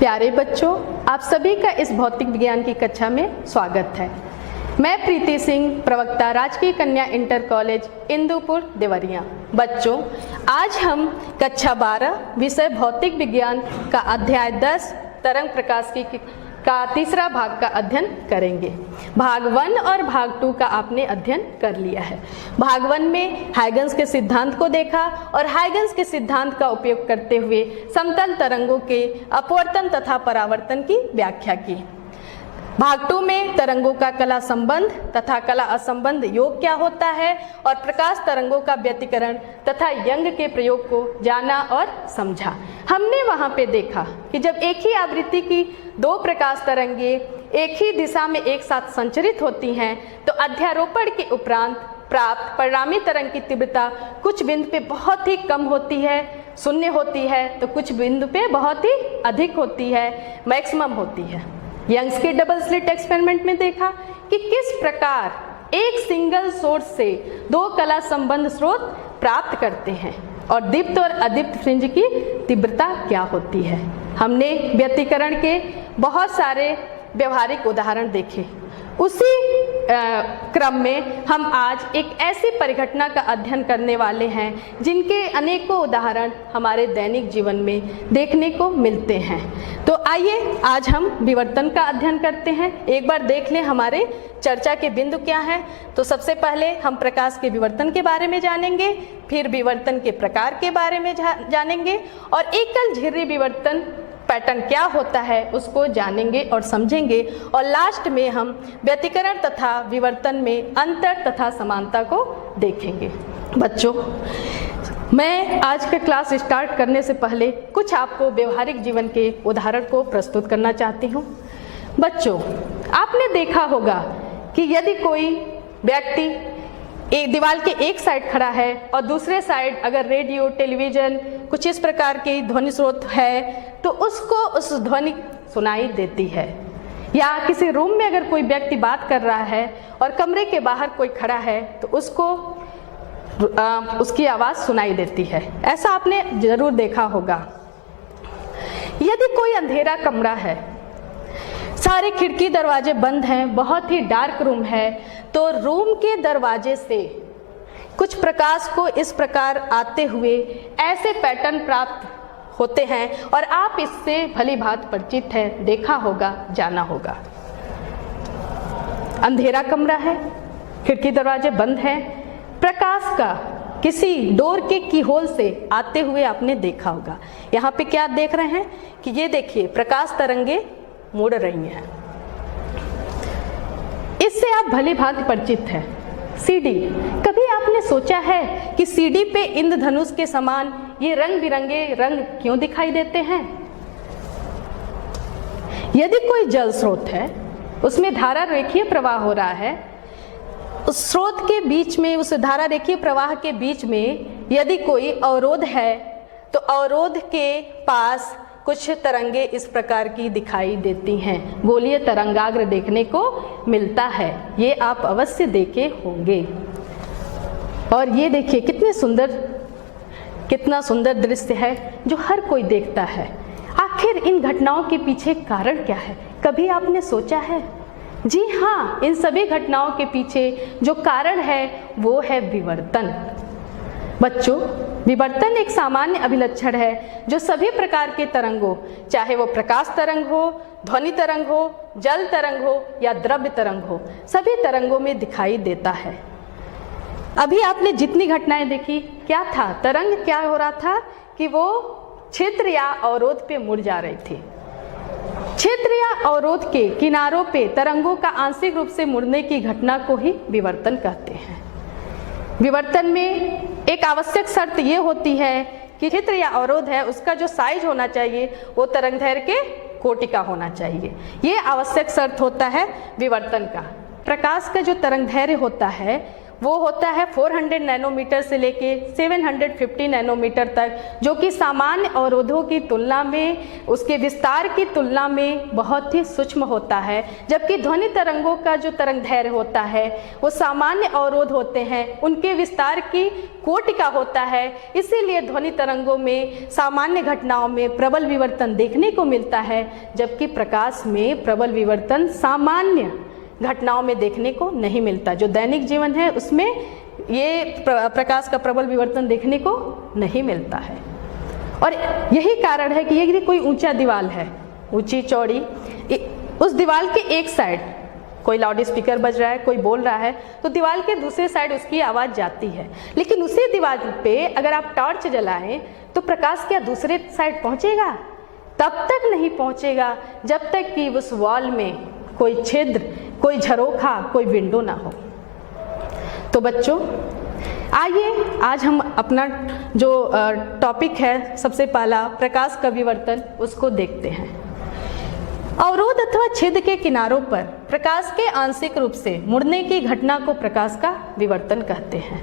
प्यारे बच्चों, आप सभी का इस भौतिक विज्ञान की कक्षा में स्वागत है। मैं प्रीति सिंह, प्रवक्ता राजकीय कन्या इंटर कॉलेज इंदुपुर देवरिया। बच्चों, आज हम कक्षा 12 विषय भौतिक विज्ञान का अध्याय 10 तरंग प्रकाश का तीसरा भाग का अध्ययन करेंगे। भाग 1 और भाग 2 का आपने अध्ययन कर लिया है। भाग 1 में हाइगन्स के सिद्धांत को देखा और हाइगन्स के सिद्धांत का उपयोग करते हुए समतल तरंगों के अपवर्तन तथा परावर्तन की व्याख्या की। भाग 2 में तरंगों का कला संबंध तथा कला असंबंध योग क्या होता है और प्रकाश तरंगों का व्यतिकरण तथा यंग के प्रयोग को जाना और समझा। हमने वहां पे देखा कि जब एक ही आवृत्ति की दो प्रकाश तरंगे एक ही दिशा में एक साथ संचरित होती हैं तो अध्यारोपण के उपरांत प्राप्त परिणामी तरंग की तीव्रता कुछ बिंदु पे बहुत ही कम होती है, शून्य होती है, तो कुछ बिंदु पे बहुत ही अधिक होती है, मैक्सिमम होती है। यंग्स के डबल स्लिट एक्सपेरिमेंट में देखा कि किस प्रकार एक सिंगल सोर्स से दो कला संबंध स्रोत प्राप्त करते हैं और दीप्त और अदीप्त फ्रिंज की तीव्रता क्या होती है। हमने व्यतिकरण के बहुत सारे व्यवहारिक उदाहरण देखे। उसी क्रम में हम आज एक ऐसी परिघटना का अध्ययन करने वाले हैं जिनके अनेकों उदाहरण हमारे दैनिक जीवन में देखने को मिलते हैं। तो आइए आज हम विवर्तन का अध्ययन करते हैं। एक बार देख लें हमारे चर्चा के बिंदु क्या हैं। तो सबसे पहले हम प्रकाश के विवर्तन के बारे में जानेंगे, फिर विवर्तन के प्रकार के बारे में जानेंगे और एकल झिर्री विवर्तन पैटर्न क्या होता है उसको जानेंगे और समझेंगे और लास्ट में हम व्यतिकरण तथा विवर्तन में अंतर तथा समानता को देखेंगे। बच्चों, मैं आज के क्लास स्टार्ट करने से पहले कुछ आपको व्यवहारिक जीवन के उदाहरण को प्रस्तुत करना चाहती हूँ। बच्चों, आपने देखा होगा कि यदि कोई व्यक्ति एक दीवार के एक साइड खड़ा है और दूसरे साइड अगर रेडियो, टेलीविजन, कुछ इस प्रकार की ध्वनि स्रोत है तो उसको उस ध्वनि सुनाई देती है। या किसी रूम में अगर कोई व्यक्ति बात कर रहा है और कमरे के बाहर कोई खड़ा है तो उसको उसकी आवाज़ सुनाई देती है। ऐसा आपने जरूर देखा होगा। यदि कोई अंधेरा कमरा है, सारे खिड़की दरवाजे बंद हैं, बहुत ही डार्क रूम है, तो रूम के दरवाजे से कुछ प्रकाश को इस प्रकार आते हुए ऐसे पैटर्न प्राप्त होते हैं और आप इससे भली भांति परिचित हैं, देखा होगा, जाना होगा। अंधेरा कमरा है, खिड़की दरवाजे बंद हैं, प्रकाश का किसी डोर के कीहोल से आते हुए आपने देखा होगा। यहाँ पे क्या देख रहे हैं कि ये देखिए प्रकाश तरंगे मुड़ रही हैं। इससे आप भली भांति परिचित हैं। सीडी, कभी आपने सोचा है कि सीडी पे इंद्रधनुष के समान ये रंग बिरंगे रंग क्यों दिखाई देते हैं? यदि कोई जल स्रोत है, उसमें धारा रेखीय प्रवाह हो रहा है, उस स्रोत के बीच में, उस धारा रेखीय प्रवाह के बीच में यदि कोई अवरोध है तो अवरोध के पास कुछ तरंगे इस प्रकार की दिखाई देती हैं। गोलीय तरंगाग्र देखने को मिलता है, ये आप अवश्य देखे होंगे। और ये देखिए कितना सुंदर दृश्य है जो हर कोई देखता है। आखिर इन घटनाओं के पीछे कारण क्या है, कभी आपने सोचा है? जी हाँ, इन सभी घटनाओं के पीछे जो कारण है वो है विवर्तन। बच्चों, विवर्तन एक सामान्य अभिलक्षण है जो सभी प्रकार के तरंगों, चाहे वो प्रकाश तरंग हो, ध्वनि तरंग हो, जल तरंग हो या द्रव्य तरंग हो, सभी तरंगों में दिखाई देता है। अभी आपने जितनी घटनाएं देखी, क्या था? तरंग क्या हो रहा था कि वो क्षेत्र या अवरोध पे मुड़ जा रही थी। क्षेत्र या अवरोध के किनारों पे तरंगों का आंशिक रूप से मुड़ने की घटना को ही विवर्तन कहते हैं। विवर्तन में एक आवश्यक शर्त ये होती है कि क्षेत्र या अवरोध है उसका जो साइज होना चाहिए वो तरंगदैर्घ्य के कोटि का होना चाहिए। ये आवश्यक शर्त होता है विवर्तन का। प्रकाश का जो तरंगदैर्घ्य होता है वो होता है 400 नैनोमीटर से लेके 750 नैनोमीटर तक, जो कि सामान्य अवरोधों की तुलना में, उसके विस्तार की तुलना में बहुत ही सूक्ष्म होता है। जबकि ध्वनि तरंगों का जो तरंग दैर्घ्य होता है वो सामान्य अवरोध होते हैं, उनके विस्तार की कोटि का होता है। इसीलिए ध्वनि तरंगों में सामान्य घटनाओं में प्रबल विवर्तन देखने को मिलता है, जबकि प्रकाश में प्रबल विवर्तन सामान्य घटनाओं में देखने को नहीं मिलता। जो दैनिक जीवन है उसमें ये प्रकाश का प्रबल विवर्तन देखने को नहीं मिलता है। और यही कारण है कि यदि कोई ऊंचा दीवार है, ऊंची चौड़ी, उस दीवार के एक साइड कोई लाउड स्पीकर बज रहा है, कोई बोल रहा है, तो दीवार के दूसरे साइड उसकी आवाज़ जाती है। लेकिन उसी दीवार पे अगर आप टॉर्च जलाएं तो प्रकाश क्या दूसरे साइड पहुंचेगा? तब तक नहीं पहुंचेगा जब तक कि उस वॉल में कोई छिद्र, कोई झरोखा, कोई विंडो ना हो। तो बच्चों, आइए आज हम अपना जो टॉपिक है, सबसे पहला प्रकाश का विवर्तन, उसको देखते हैं। अवरोध अथवा छिद्र के किनारों पर प्रकाश के आंशिक रूप से मुड़ने की घटना को प्रकाश का विवर्तन कहते हैं।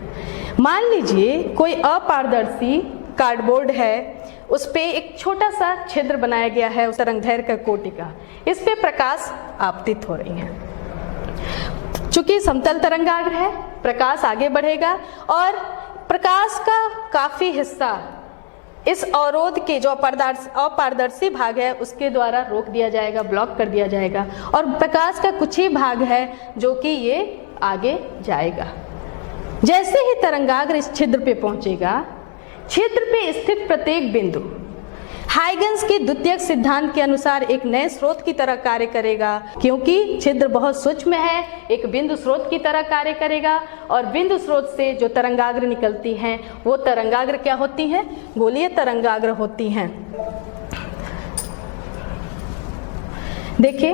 मान लीजिए कोई अपारदर्शी कार्डबोर्ड है, उस पे एक छोटा सा छिद्र बनाया गया है उस तरंगदैर्घ्य का कोटि का, इस पे प्रकाश आपतित हो रही है। चूंकि समतल तरंगाग्र है, प्रकाश आगे बढ़ेगा और प्रकाश का काफी हिस्सा इस अवरोध के जो अपारदर्शी भाग है उसके द्वारा रोक दिया जाएगा, ब्लॉक कर दिया जाएगा, और प्रकाश का कुछ ही भाग है जो कि ये आगे जाएगा। जैसे ही तरंगाग्र इस छिद्र पे पहुंचेगा, छिद्र पे स्थित प्रत्येक बिंदु हाइगन्स के द्वितीयक सिद्धांत के अनुसार एक नए स्रोत की तरह कार्य करेगा, क्योंकि छिद्र बहुत सूक्ष्म है, एक बिंदु स्रोत की तरह कार्य करेगा। और बिंदु स्रोत से जो तरंगाग्र निकलती हैं वो तरंगाग्र क्या होती हैं? गोलीय तरंगाग्र होती हैं। देखिए,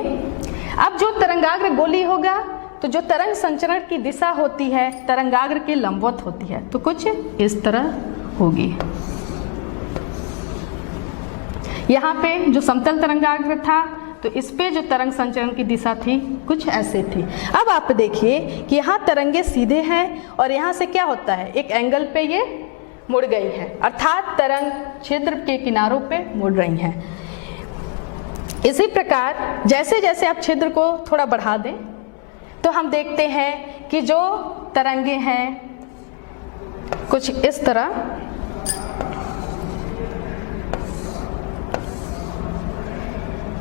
अब जो तरंगाग्र गोलीय होगा तो जो तरंग संचरण की दिशा होती है तरंगाग्र के लंबवत होती है, तो कुछ इस तरह होगी। यहाँ पे जो समतल तरंगाग्र था तो इस पे जो तरंग संचरण की दिशा थी कुछ ऐसे थी। अब आप देखिए कि यहाँ तरंगे सीधे हैं और यहाँ से क्या होता है, एक एंगल पे ये मुड़ गई है, अर्थात तरंग छिद्र के किनारों पे मुड़ रही हैं। इसी प्रकार जैसे जैसे आप छिद्र को थोड़ा बढ़ा दें तो हम देखते हैं कि जो तरंगे हैं कुछ इस तरह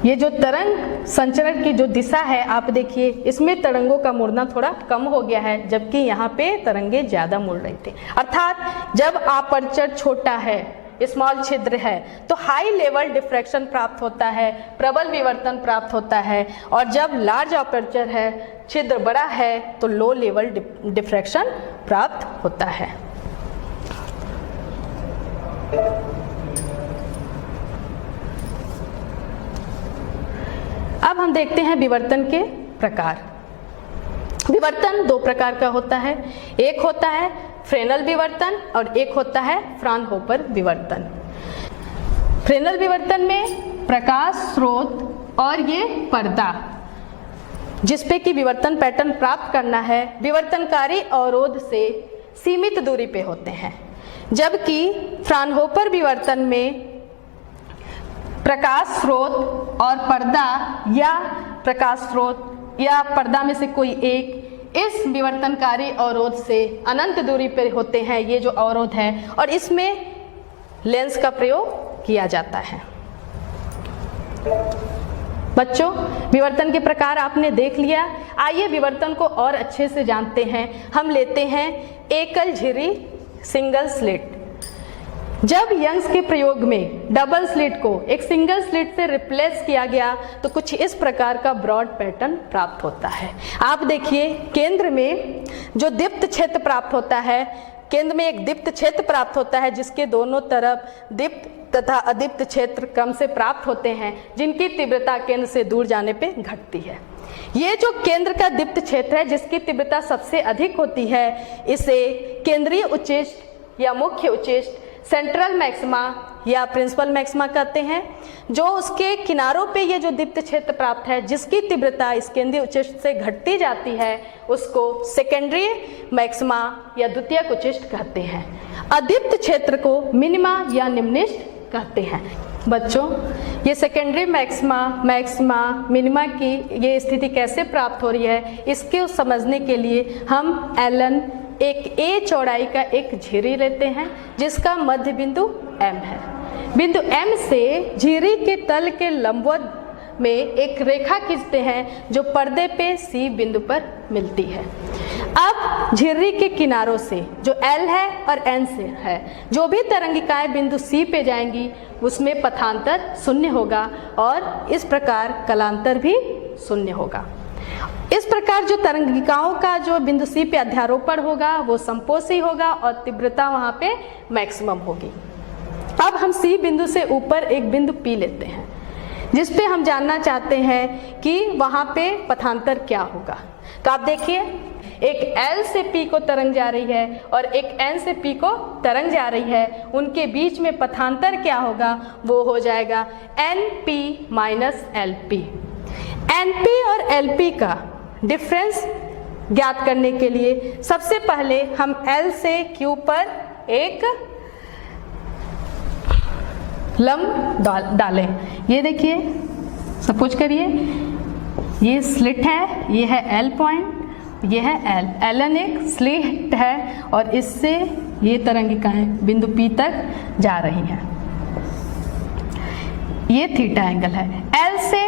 ये जो तरंग संचरण की जो दिशा है, आप देखिए इसमें तरंगों का मुड़ना थोड़ा कम हो गया है, जबकि यहाँ पे तरंगे ज्यादा मुड़ रही थी। अर्थात जब अपर्चर छोटा है, स्मॉल छिद्र है, तो हाई लेवल डिफ्रैक्शन प्राप्त होता है, प्रबल विवर्तन प्राप्त होता है, और जब लार्ज अपर्चर है, छिद्र बड़ा है, तो लो लेवल डिफ्रैक्शन प्राप्त होता है। अब हम देखते हैं विवर्तन के प्रकार। विवर्तन दो प्रकार का होता है, एक होता है फ्रेनेल विवर्तन और एक होता है फ्राउनहोफर विवर्तन। फ्रेनेल विवर्तन में प्रकाश स्रोत और ये पर्दा जिसपे कि विवर्तन पैटर्न प्राप्त करना है, विवर्तनकारी अवरोध से सीमित दूरी पे होते हैं। जबकि फ्राउनहोफर विवर्तन में प्रकाश स्रोत और पर्दा या प्रकाश स्रोत या पर्दा में से कोई एक इस विवर्तनकारी अवरोध से अनंत दूरी पर होते हैं, ये जो अवरोध है, और इसमें लेंस का प्रयोग किया जाता है। बच्चों, विवर्तन के प्रकार आपने देख लिया। आइए विवर्तन को और अच्छे से जानते हैं। हम लेते हैं एकल झिरी सिंगल स्लिट। जब यंग्स के प्रयोग में डबल स्लिट को एक सिंगल स्लिट से रिप्लेस किया गया तो कुछ इस प्रकार का ब्रॉड पैटर्न प्राप्त होता है। आप देखिए, केंद्र में जो दीप्त क्षेत्र प्राप्त होता है, केंद्र में एक दीप्त क्षेत्र प्राप्त होता है जिसके दोनों तरफ दीप्त तथा अदीप्त क्षेत्र क्रम से प्राप्त होते हैं, जिनकी तीव्रता केंद्र से दूर जाने पे घटती है। ये जो केंद्र का दीप्त क्षेत्र है जिसकी तीव्रता सबसे अधिक होती है, इसे केंद्रीय उच्चेष्ट या मुख्य उच्चेष्ट, सेंट्रल मैक्सिमा या प्रिंसिपल मैक्सिमा कहते हैं। जो उसके किनारों पे ये जो दीप्त क्षेत्र प्राप्त है, जिसकी तीव्रता इस केंद्रीय उच्चिष्ट से घटती जाती है, उसको सेकेंडरी मैक्सिमा या द्वितीयक उच्चिष्ट कहते हैं। अदीप्त क्षेत्र को मिनिमा या निम्निष्ट कहते हैं। बच्चों, ये सेकेंडरी मैक्सिमा मिनिमा की ये स्थिति कैसे प्राप्त हो रही है, इसके समझने के लिए हम एलन एक ए चौड़ाई का एक झिरी लेते हैं जिसका मध्य बिंदु M है। बिंदु M से झिरी के तल के लंबवत में एक रेखा खींचते हैं जो पर्दे पे C बिंदु पर मिलती है। अब झिर्री के किनारों से जो L है और N से है, जो भी तरंगिकाएं बिंदु C पे जाएंगी उसमें पथांतर शून्य होगा और इस प्रकार कलांतर भी शून्य होगा। इस प्रकार जो तरंगिकाओं का जो बिंदु C पे अध्यारोपण होगा वो संपोषी होगा और तीव्रता वहाँ पे मैक्सिमम होगी। अब हम C बिंदु से ऊपर एक बिंदु P लेते हैं जिस पे हम जानना चाहते हैं कि वहाँ पे पथांतर क्या होगा। तो आप देखिए, एक L से P को तरंग जा रही है और एक N से P को तरंग जा रही है, उनके बीच में पथांतर क्या होगा, वो हो जाएगा NP माइनस LP। NP और LP का डिफरेंस ज्ञात करने के लिए सबसे पहले हम L से Q पर एक लंब डालें। ये देखिए, सपोज करिए ये स्लिट है, ये है L पॉइंट, ये है L। Ln एक स्लिट है और इससे ये तरंगिकाएं बिंदु P तक जा रही हैं। ये थीटा एंगल है। L से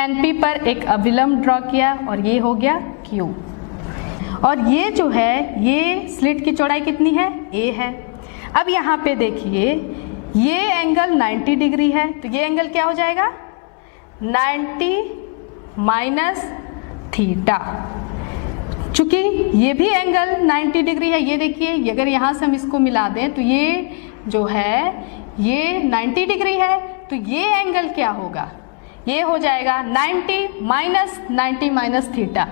NP पर एक अविलंब ड्रॉ किया और ये हो गया Q। और ये जो है, ये स्लिट की चौड़ाई कितनी है, A है। अब यहाँ पे देखिए, ये एंगल 90 डिग्री है, तो ये एंगल क्या हो जाएगा, 90 माइनस थीटा। चूंकि ये भी एंगल 90 डिग्री है, ये देखिए, अगर यहाँ से हम इसको मिला दें तो ये जो है ये 90 डिग्री है, तो ये एंगल क्या होगा, ये हो जाएगा 90 माइनस थीटा।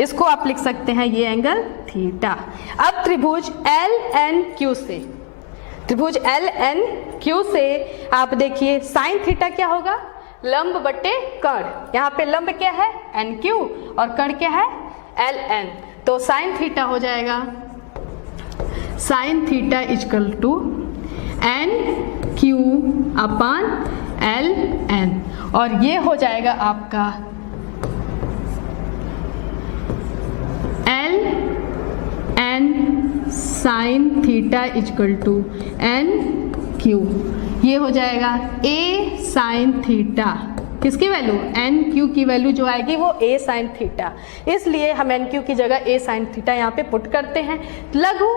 इसको आप लिख सकते हैं ये एंगल थीटा। अब त्रिभुज LNQ से आप देखिए साइन थीटा क्या होगा, लंब बटे कर्ण। यहाँ पे लंब क्या है NQ और कर्ण क्या है LN, तो साइन थीटा हो जाएगा sine theta equal to NQ upon LN, और ये हो जाएगा आपका LN sine theta equal to NQ। ये हो जाएगा A साइन थीटा, किसकी वैल्यू, NQ की वैल्यू जो आएगी वो A साइन थीटा, इसलिए हम NQ की जगह A साइन थीटा यहाँ पे पुट करते हैं। लघु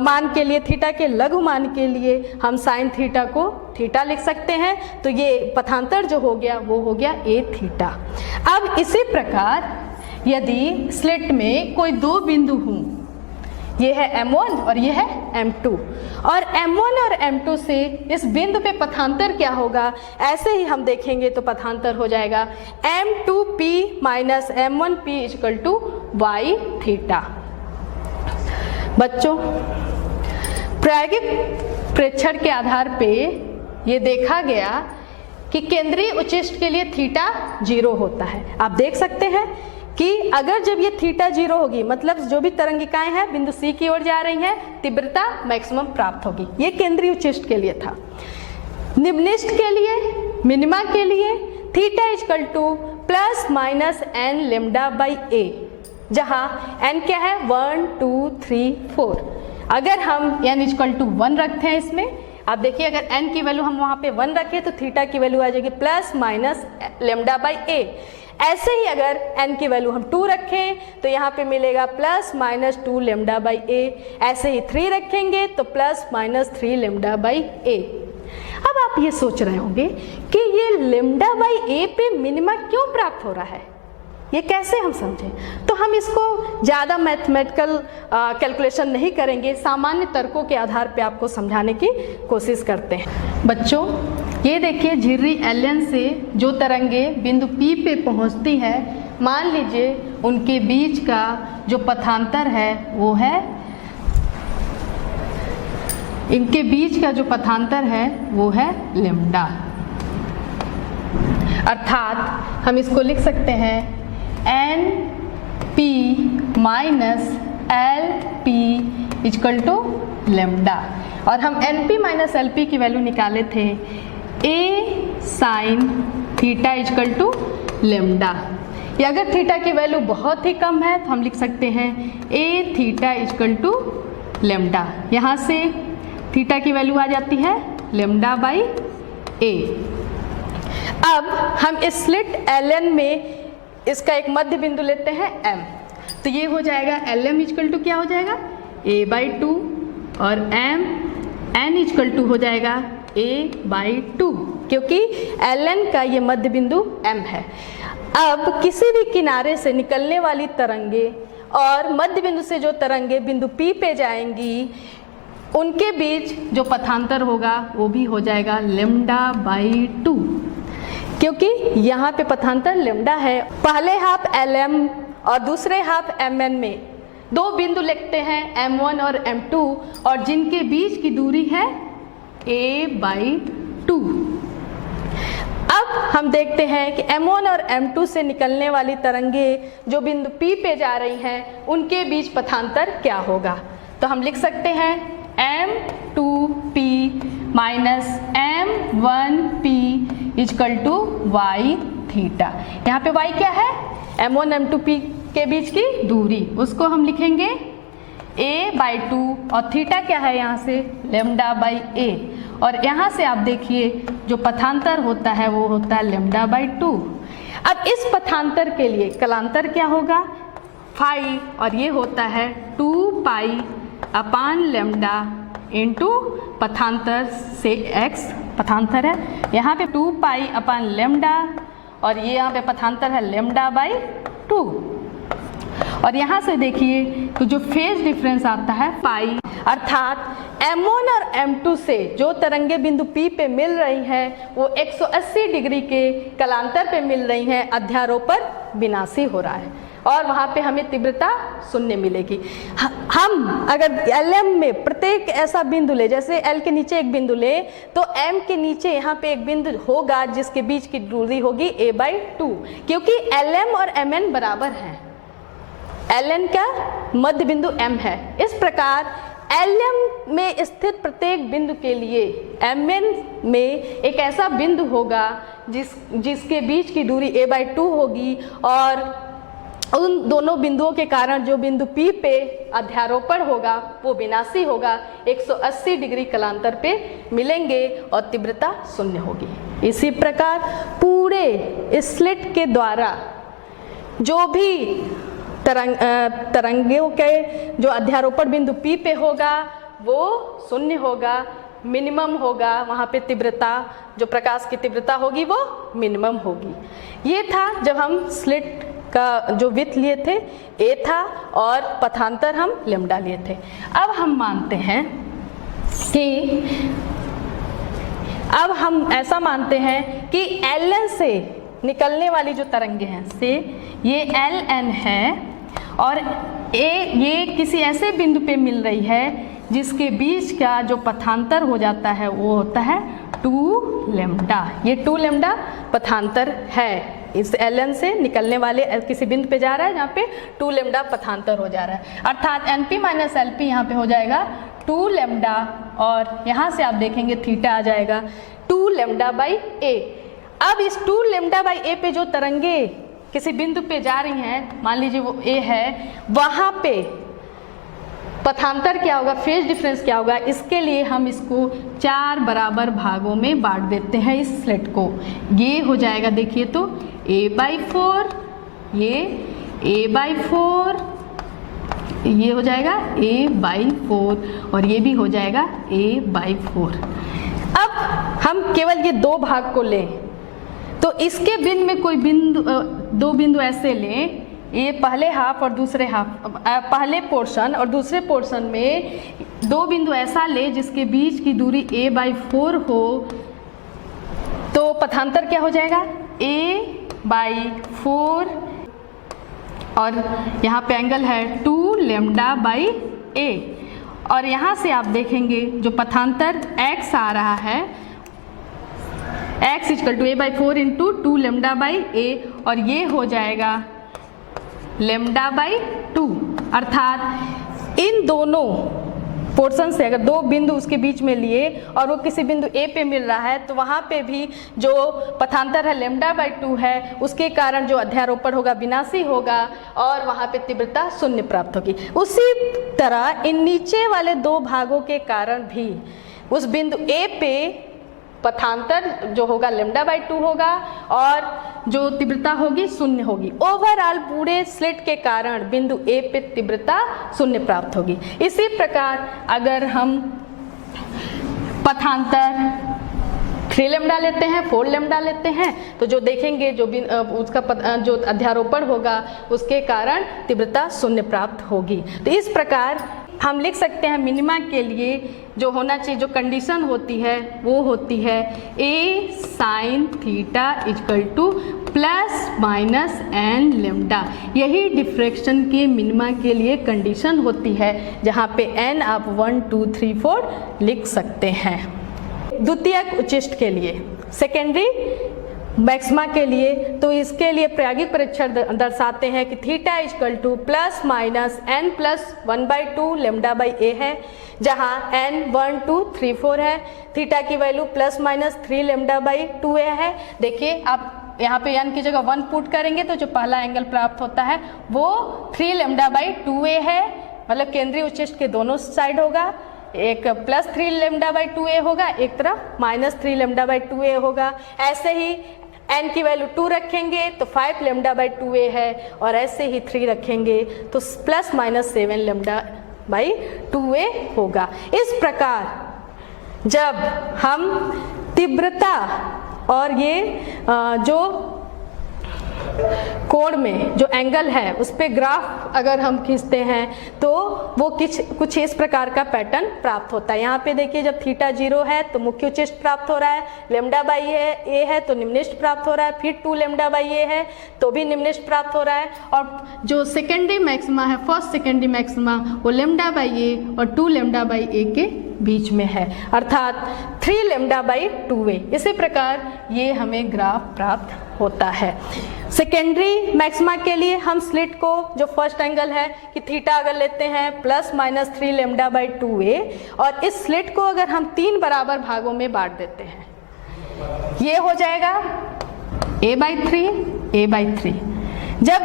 मान के लिए, थीटा के लघु मान के लिए हम साइन थीटा को थीटा लिख सकते हैं, तो ये पथांतर जो हो गया वो हो गया A थीटा। अब इसी प्रकार यदि स्लिट में कोई दो बिंदु हों, ये है M1 और ये है M2, और M1 और M2 से इस बिंदु पे पथांतर क्या होगा, ऐसे ही हम देखेंगे तो पथांतर हो जाएगा M2P minus M1P equal to Y theta. बच्चों, प्रायोगिक प्रेक्षण के आधार पे ये देखा गया कि केंद्रीय उच्चिष्ट के लिए थीटा 0 होता है। आप देख सकते हैं कि अगर जब ये थीटा 0 होगी, मतलब जो भी तरंगिकाएं हैं बिंदु C की ओर जा रही हैं, तीव्रता मैक्सिमम प्राप्त होगी। ये केंद्रीय उच्चिष्ट के लिए था। निम्निष्ट के लिए, मिनिमा के लिए theta equal two plus minus n lambda by a, जहाँ n क्या है 1 2 3 4। अगर हम n इक्वल टू 1 रखते हैं इसमें, आप देखिए अगर n की वैल्यू हम वहाँ पे 1 रखें तो थीटा की वैल्यू आ जाएगी plus minus lambda by a। ऐसे ही अगर n की वैल्यू हम 2 रखें तो यहाँ पे मिलेगा plus minus 2 lambda by a। ऐसे ही 3 रखेंगे तो plus minus 3 lambda by a। अब आप ये सोच रहे होंगे कि ये लेम्डा बाई a पे मिनिमा क्यों प्राप्त हो रहा है, ये कैसे हम समझें। तो हम इसको ज़्यादा मैथमेटिकल कैलकुलेशन नहीं करेंगे, सामान्य तर्कों के आधार पे आपको समझाने की कोशिश करते हैं। बच्चों, ये देखिए झिर्री Ln से जो तरंगे बिंदु P पे पहुंचती है, मान लीजिए उनके बीच का जो पथांतर है वो है इनके बीच का जो पथांतर है वो है लेम्डा। अर्थात हम इसको लिख सकते हैं NP minus LP equal to lambda. और हम NP माइनस LP की वैल्यू निकाले थे A sine theta equal to lambda. या अगर थीटा की वैल्यू बहुत ही कम है तो हम लिख सकते हैं A theta equal to lambda. यहाँ से थीटा की वैल्यू आ जाती है लेम्डा बाई A। अब हम इस स्लिट LN में इसका एक मध्य बिंदु लेते हैं M। तो ये हो जाएगा LM इक्वल टू क्या हो जाएगा A बाई 2 और N इक्वल टू हो जाएगा A बाई 2, क्योंकि LN का ये मध्य बिंदु M है। अब किसी भी किनारे से निकलने वाली तरंगे और मध्य बिंदु से जो तरंगे बिंदु P पे जाएंगी उनके बीच जो पथांतर होगा वो भी हो जाएगा लेम्डा बाई 2, क्योंकि यहाँ पे पथांतर लेम्डा है। पहले हाफ LM और दूसरे हाफ MN में दो बिंदु लिखते हैं M1 और M2 और जिनके बीच की दूरी है A बाई 2। अब हम देखते हैं कि M1 और M2 से निकलने वाली तरंगे जो बिंदु P पे जा रही हैं उनके बीच पथांतर क्या होगा। तो हम लिख सकते हैं M2P minus M1P equal to Y theta. यहाँ पे Y क्या है M1 M2P के बीच की दूरी, उसको हम लिखेंगे A बाई 2 और थीटा क्या है यहाँ से लेम्डा बाई A। और यहाँ से आप देखिए जो पथांतर होता है वो होता है लेम्डा बाई 2। अब इस पथांतर के लिए कलांतर क्या होगा फाई, और ये होता है 2 पाई अपान लेम्डा इंटू पथांतर से x पथांतर है, यहाँ पे 2 पाई अपान लेम्डा और ये यहाँ पे पथांतर है लेम्डा बाई 2। और यहाँ से देखिए तो जो फेज डिफरेंस आता है पाई, अर्थात M1 और M2 से जो तरंगे बिंदु P पे मिल रही हैं वो 180 डिग्री के कलांतर पे मिल रही हैं, अध्यारोपण विनाशी हो रहा है और वहाँ पे हमें तीव्रता शून्य मिलेगी। हम अगर LM में प्रत्येक ऐसा बिंदु ले, जैसे L के नीचे एक बिंदु ले तो M के नीचे यहाँ पे एक बिंदु होगा जिसके बीच की दूरी होगी A बाई 2, क्योंकि LM और MN बराबर हैं। LN का मध्य बिंदु M है। इस प्रकार LM में स्थित प्रत्येक बिंदु के लिए MN में एक ऐसा बिंदु होगा जिसके बीच की दूरी A बाई 2 होगी और उन दोनों बिंदुओं के कारण जो बिंदु P पे अध्यारोपण होगा वो विनाशी होगा, 180 डिग्री कलांतर पे मिलेंगे और तीव्रता शून्य होगी। इसी प्रकार पूरे स्लिट के द्वारा जो भी तरंगों के जो अध्यारोपण बिंदु P पे होगा वो शून्य होगा, मिनिमम होगा, वहाँ पे तीव्रता जो प्रकाश की तीव्रता होगी वो मिनिमम होगी। ये था जब हम स्लिट का जो विड्थ लिए थे A था और पथांतर हम लेम्डा लिए थे। अब हम मानते हैं कि अब हम ऐसा मानते हैं कि LN से निकलने वाली जो तरंगे हैं से ये LN है और ये किसी ऐसे बिंदु पे मिल रही है जिसके बीच का जो पथांतर हो जाता है वो होता है 2 लेम्डा। ये 2 लेम्डा पथांतर है। इस LN से निकलने वाले किसी बिंदु पे जा रहा है जहाँ पे 2 लेम्डा पथांतर हो जा रहा है, अर्थात NP माइनस LP यहाँ पे हो जाएगा 2 लेम्डा और यहाँ से आप देखेंगे थीटा आ जाएगा 2 लेम्डा बाई A। अब इस 2 लेम्डा बाई A पे जो तरंगे किसी बिंदु पे जा रही हैं, मान लीजिए वो A है, वहाँ पे पथांतर क्या होगा, फेज डिफरेंस क्या होगा, इसके लिए हम इसको 4 बराबर भागों में बांट देते हैं इस स्लिट को। ये हो जाएगा देखिए तो A बाई 4, ये A बाई 4, ये हो जाएगा A बाई 4 और ये भी हो जाएगा A बाई 4। अब हम केवल ये 2 भाग को लें तो इसके बिंदु में कोई बिंदु 2 बिंदु ऐसे लें, ये पहले हाफ और दूसरे हाफ, पहले पोर्शन और दूसरे पोर्शन में 2 बिंदु ऐसा ले जिसके बीच की दूरी A बाई 4 हो, तो पथांतर क्या हो जाएगा A बाई 4 और यहाँ पे एंगल है 2 लेम्डा बाई A और यहाँ से आप देखेंगे जो पथांतर x आ रहा है, x equal to a/4 into 2 lambda by a, और ये हो जाएगा लेमडा बाई 2। अर्थात इन दोनों पोर्शन से अगर दो बिंदु उसके बीच में लिए और वो किसी बिंदु A पे मिल रहा है तो वहाँ पे भी जो पथांतर है लेमडा बाई 2 है, उसके कारण जो अध्यारोपण होगा विनाशी होगा और वहाँ पे तीव्रता शून्य प्राप्त होगी। उसी तरह इन नीचे वाले दो भागों के कारण भी उस बिंदु A पे पथांतर जो होगा लेमडा बाई 2 होगा और जो तीव्रता होगी शून्य होगी। ओवरऑल पूरे स्लिट के कारण बिंदु A पे तीव्रता शून्य प्राप्त होगी। इसी प्रकार अगर हम पथांतर 3 लेमडा लेते हैं, 4 लेमडा लेते हैं, तो जो देखेंगे जो उसका जो अध्यारोपण होगा उसके कारण तीव्रता शून्य प्राप्त होगी। तो इस प्रकार हम लिख सकते हैं मिनिमा के लिए जो होना चाहिए, जो कंडीशन होती है वो होती है a sine theta equal two plus minus n lambda. यही डिफ्रैक्शन के मिनिमा के लिए कंडीशन होती है, जहाँ पे n आप 1 2 3 4 लिख सकते हैं। द्वितीयक उच्चिष्ट के लिए, सेकेंडरी मैक्सिमा के लिए, तो इसके लिए प्रायोगिक परीक्षण दर्शाते हैं कि theta equal two plus minus n plus 1/2 lambda by a है, जहाँ n 1 2 3 4 है। थीटा की value plus minus 3 lambda by 2a है। देखिए आप यहाँ पे n की जगह 1 पुट करेंगे तो जो पहला एंगल प्राप्त होता है वो 3 लेमडा बाई 2a है, मतलब केंद्रीय उच्चिष्ट के दोनों साइड होगा। एक प्लस 3 लेमडा बाई 2a होगा, एक तरफ माइनस 3 लेमडा बाई 2a होगा। ऐसे ही n की वैल्यू 2 रखेंगे तो 5 लेमडा बाई 2a है, और ऐसे ही 3 रखेंगे तो plus minus 7 lambda by 2a होगा। इस प्रकार जब हम तीव्रता और ये जो कोण में जो एंगल है उस पे ग्राफ अगर हम खींचते हैं तो वो कुछ इस प्रकार का पैटर्न प्राप्त होता है। यहाँ पे देखिए जब थीटा 0 है तो मुख्य उच्चिष्ट प्राप्त हो रहा है, लेमडा बाई ए है तो निम्निष्ट प्राप्त हो रहा है, फिर 2 लेमडा बाई ए है तो भी निम्निष्ट प्राप्त हो रहा है, और जो सेकेंडरी मैक्सिमा है, फर्स्ट सेकेंडरी मैक्सिमा, वो लेमडा बाई ए और 2 लेमडा बाई ए के बीच में है, अर्थात 3 लेमडा बाई 2a। इसी प्रकार ये हमें ग्राफ प्राप्त होता है। सेकेंडरी मैक्सिमा के लिए हम स्लिट को जो फर्स्ट एंगल है कि थीटा अगर लेते हैं plus minus 3 lambda by 2a, और इस स्लिट को अगर हम 3 बराबर भागों में बांट देते हैं, ये हो जाएगा a/3 जब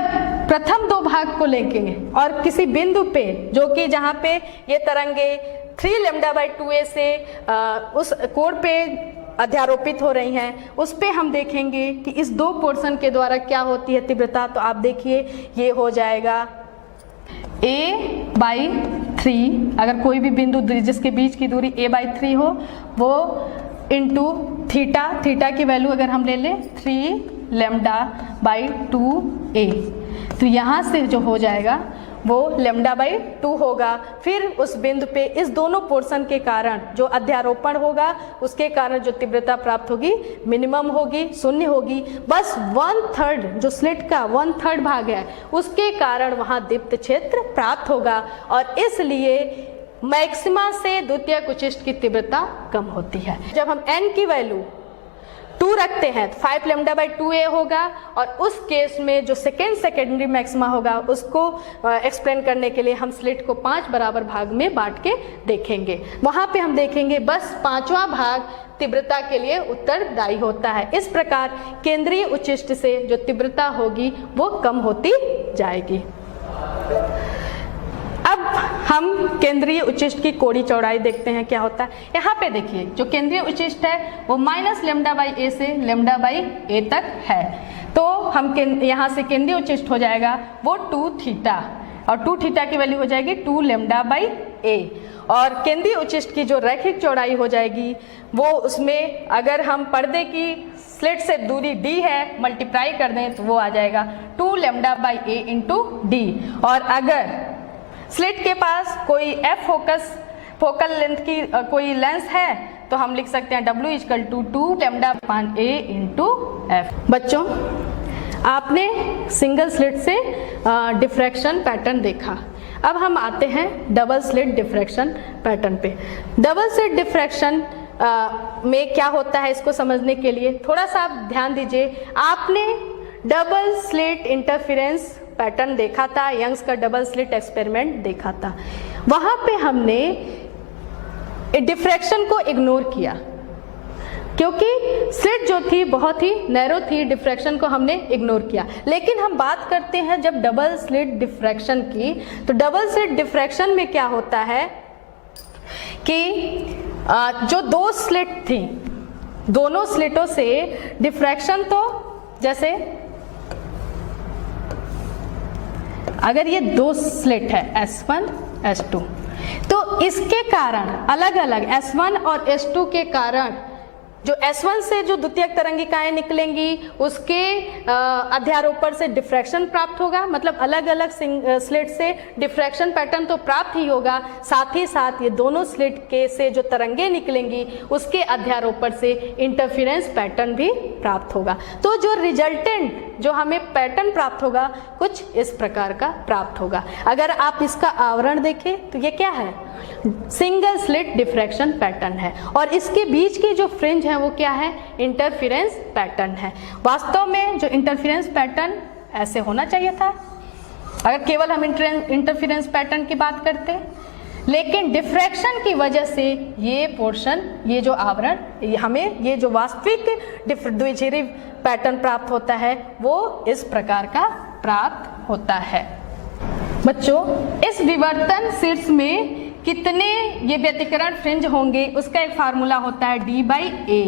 प्रथम दो भाग को लेंगे और किसी बिंदु पे जो कि जहाँ पे ये तरंगे 3 लेमडा बाई 2a से उस कोण पे अध्यारोपित हो रही हैं, उस पे हम देखेंगे कि इस दो पोर्शन के द्वारा क्या होती है तीव्रता। तो आप देखिए ये हो जाएगा a/3, अगर कोई भी बिंदु जिसके बीच की दूरी a/3 हो वो इंटू थीटा की वैल्यू अगर हम ले लें 3 लेमडा बाई 2a, तो यहाँ से जो हो जाएगा वो लेमडा बाई 2 होगा। फिर उस बिंदु पे इस दोनों पोर्शन के कारण जो अध्यारोपण होगा उसके कारण जो तीव्रता प्राप्त होगी मिनिमम होगी, शून्य होगी। बस 1/3 जो स्लिट का 1/3 भाग है उसके कारण वहाँ दीप्त क्षेत्र प्राप्त होगा, और इसलिए मैक्सिमा से द्वितीयक उच्चिष्ट की तीव्रता कम होती है। जब हम n की वैल्यू 2 रखते हैं तो 5 लेमडा बाई 2a होगा, और उस केस में जो सेकेंडरी मैक्सिमा होगा उसको एक्सप्लेन करने के लिए हम स्लिट को 5 बराबर भाग में बांट के देखेंगे। वहाँ पे हम देखेंगे बस 5वां भाग तीव्रता के लिए उत्तरदायी होता है। इस प्रकार केंद्रीय उच्चिष्ट से जो तीव्रता होगी वो कम होती जाएगी। अब हम केंद्रीय उच्चिष्ट की कोणीय चौड़ाई देखते हैं क्या होता है। यहाँ पे देखिए जो केंद्रीय उच्चिष्ट है वो माइनस लेमडा बाई ए से लेमडा बाई ए तक है, तो हम यहाँ से केंद्रीय उच्चिष्ट हो जाएगा वो 2 थीटा, और 2 थीटा की वैल्यू हो जाएगी 2 लेमडा बाई ए, और केंद्रीय उच्चिष्ट की जो रैखिक चौड़ाई हो जाएगी वो उसमें अगर हम पर्दे की स्लिट से दूरी d है मल्टीप्लाई कर दें तो वो आ जाएगा 2 lambda by A into D, और अगर स्लिट के पास कोई फोकल लेंथ की कोई लेंस है तो हम लिख सकते हैं W equal to 2 lambda upon a into F. बच्चों आपने सिंगल स्लिट से डिफ्रैक्शन पैटर्न देखा, अब हम आते हैं डबल स्लिट डिफ्रैक्शन पैटर्न पे। डबल स्लिट डिफ्रैक्शन में क्या होता है इसको समझने के लिए थोड़ा सा आप ध्यान दीजिए। आपने डबल स्लिट इंटरफेरेंस पैटर्न देखा था, यंग्स का डबल स्लिट एक्सपेरिमेंट देखा था। वहां पे हमने डिफ्रैक्शन को इग्नोर किया क्योंकि स्लिट जो थी बहुत ही नैरो थी, डिफ्रैक्शन को हमने इग्नोर किया। लेकिन हम बात करते हैं जब डबल स्लिट डिफ्रैक्शन की, तो डबल स्लिट डिफ्रैक्शन में क्या होता है कि जो दो स्लिट थी, दोनों स्लिटों से डिफ्रैक्शन, तो जैसे अगर ये दो स्लिट है S1 S2, तो इसके कारण अलग अलग S1 और S2 के कारण जो S1 से जो द्वितीयक तरंगिकाएं निकलेंगी उसके अध्यारोपण से डिफ्रैक्शन प्राप्त होगा, मतलब अलग अलग स्लिट से डिफ्रैक्शन पैटर्न तो प्राप्त ही होगा, साथ ही साथ ये दोनों स्लिट के से जो तरंगे निकलेंगी उसके अध्यारोपण से इंटरफेरेंस पैटर्न भी प्राप्त होगा। तो जो रिजल्टेंट जो हमें पैटर्न प्राप्त होगा कुछ इस प्रकार का प्राप्त होगा। अगर आप इसका आवरण देखें तो ये क्या है, सिंगल स्लिट डिफ्रैक्शन पैटर्न है, और इसके बीच की जो फ्रिंज है वो क्या है, इंटरफेरेंस पैटर्न है। वास्तव में जो इंटरफेरेंस पैटर्न ऐसे होना चाहिए था अगर केवल हम इंटरफेरेंस पैटर्न की बात करते, लेकिन डिफ्रैक्शन की वजह से ये पोर्शन, ये जो आवरण, हमें ये जो वास्तविक द्विध्रुवी पैटर्न प्राप्त होता है वो इस प्रकार का प्राप्त होता है। बच्चों, इस विवर्तन शीर्ष में कितने ये व्यतिकरण फ्रिंज होंगे उसका एक फार्मूला होता है D/A।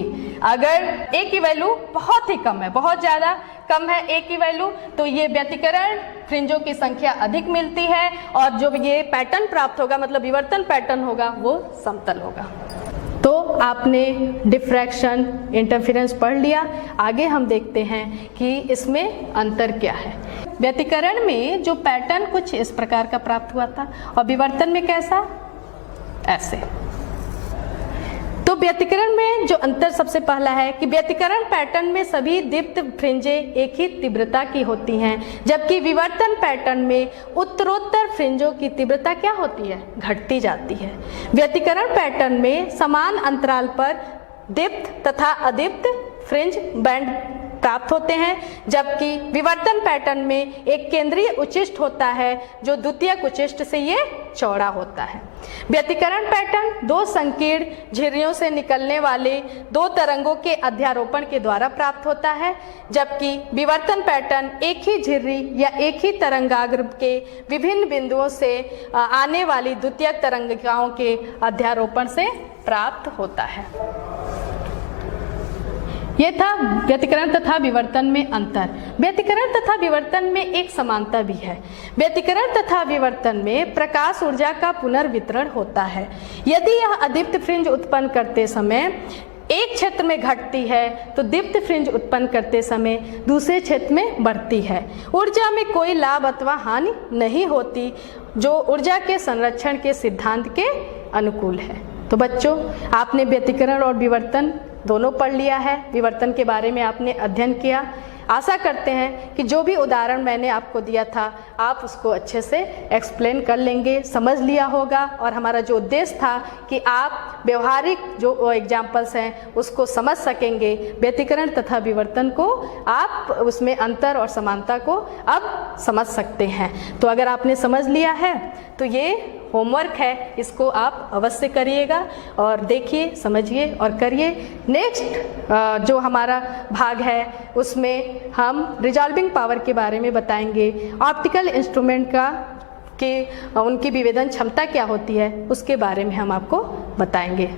अगर A की वैल्यू बहुत ही कम है, बहुत ज़्यादा कम है A की वैल्यू, तो ये व्यतिकरण फ्रिंजों की संख्या अधिक मिलती है और जो ये पैटर्न प्राप्त होगा, मतलब विवर्तन पैटर्न होगा, वो समतल होगा। तो आपने डिफ्रैक्शन, इंटरफेरेंस पढ़ लिया। आगे हम देखते हैं कि इसमें अंतर क्या है। व्यतिकरण में जो पैटर्न कुछ इस प्रकार का प्राप्त हुआ था और विवर्तन में कैसा, ऐसे। तो व्यतिकरण में जो अंतर सबसे पहला है कि व्यतिकरण पैटर्न में सभी दीप्त फ्रिंजें एक ही तीव्रता की होती हैं, जबकि विवर्तन पैटर्न में उत्तरोत्तर फ्रिंजों की तीव्रता क्या होती है, घटती जाती है। व्यतिकरण पैटर्न में समान अंतराल पर दीप्त तथा अदीप्त फ्रिंज बैंड प्राप्त होते हैं, जबकि विवर्तन पैटर्न में एक केंद्रीय उच्चिष्ट होता है जो द्वितीयक उच्चिष्ट से ये चौड़ा होता है। व्यतिकरण पैटर्न दो संकीर्ण झिर्रियों से निकलने वाले दो तरंगों के अध्यारोपण के द्वारा प्राप्त होता है, जबकि विवर्तन पैटर्न एक ही झिर्री या एक ही तरंगाग्र के विभिन्न बिंदुओं से आने वाली द्वितीयक तरंगिकाओं के अध्यारोपण से प्राप्त होता है। यह था व्यतिकरण तथा विवर्तन में अंतर। व्यतिकरण तथा विवर्तन में एक समानता भी है। व्यतिकरण तथा विवर्तन में प्रकाश ऊर्जा का पुनर्वितरण होता है। यदि यह अदीप्त फ्रिंज उत्पन्न करते समय एक क्षेत्र में घटती है तो दीप्त फ्रिंज उत्पन्न करते समय दूसरे क्षेत्र में बढ़ती है। ऊर्जा में कोई लाभ अथवा हानि नहीं होती, जो ऊर्जा के संरक्षण के सिद्धांत के अनुकूल है। तो बच्चों, आपने व्यतिकरण और विवर्तन दोनों पढ़ लिया है। विवर्तन के बारे में आपने अध्ययन किया। आशा करते हैं कि जो भी उदाहरण मैंने आपको दिया था आप उसको अच्छे से एक्सप्लेन कर लेंगे, समझ लिया होगा, और हमारा जो उद्देश्य था कि आप व्यवहारिक जो एग्जाम्पल्स हैं उसको समझ सकेंगे। व्यतिकरण तथा विवर्तन को आप उसमें अंतर और समानता को अब समझ सकते हैं। तो अगर आपने समझ लिया है तो ये होमवर्क है, इसको आप अवश्य करिएगा और देखिए, समझिए और करिए। नेक्स्ट जो हमारा भाग है उसमें हम रिजॉल्विंग पावर के बारे में बताएंगे। ऑप्टिकल इंस्ट्रूमेंट का कि उनकी विभेदन क्षमता क्या होती है उसके बारे में हम आपको बताएंगे।